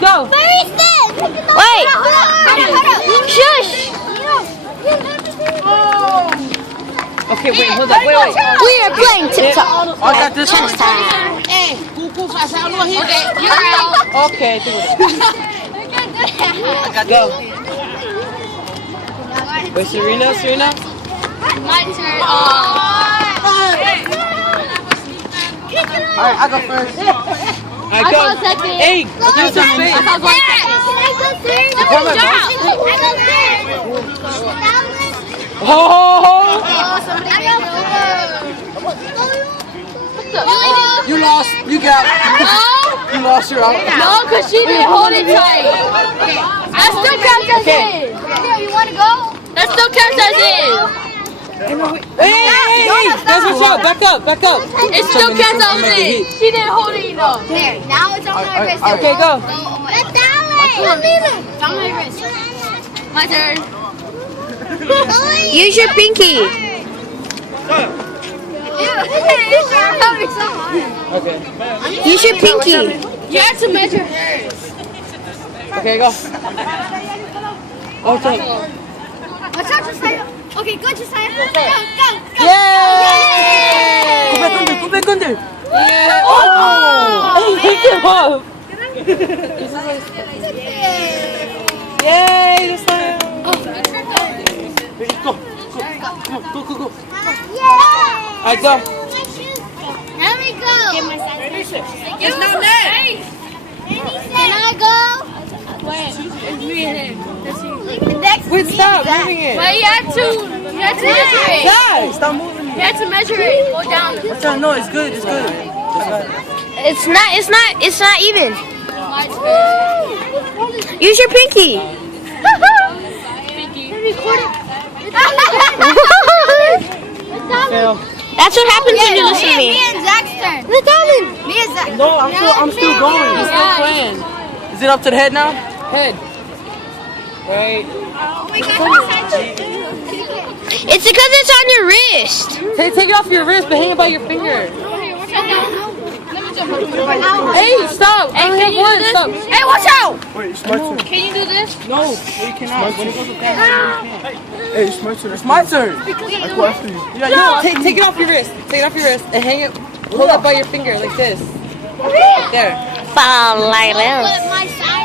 Go. Wait. Shush. Okay, wait, hold up. Wait. We are playing TikTok. I got this one. Hey, okay, you're out. Okay, go. Wait, Serena. My turn. Alright, I go first. I go second. Hey, do some space. I go Oh! You lost. You got. You lost. You're out. No, because she didn't hold it tight. That still counts as in. You want to go? That still counts as in. Hey! That's what's up. Back up. It still counts as in. She didn't hold it enough. There, now it's on my wrist. Okay, go. It's on my wrist. My turn. Use your pinky. Okay. Use your pinky. You have to measure hers. Okay, go. Oh, turn. Watch out, Josiah. Okay, go, Josiah. Go. Yay! Go back under. Yeah. Oh! Hey, pick him up. Yay! That's fine. Go. Alright, go. Let me go. It's not that. Can I go? It's me and him. Wait, stop moving it. But you have to measure it. Guys, stop moving You it. have to measure it. Go down. No, it's good. It's not even. My turn. Use your pinky. Fail. That's what happens when you listen to Me me. and Zach's turn. Me and Zach. No, I'm still going. I'm still playing. Is it up to the head now? Head. Right. It's because it's on your wrist. Take it off your wrist, but hang it by your finger. Hey, stop! I only have one. Stop. Hey, watch out! Wait, it's my turn. Can you do this? No, you cannot. When it goes up that Hey, it's my turn. it's my turn. I go after you. Yeah, no, take it off your wrist. Take it off your wrist and hang it. Hold it by your finger like this. Right there. Fall like this. My side.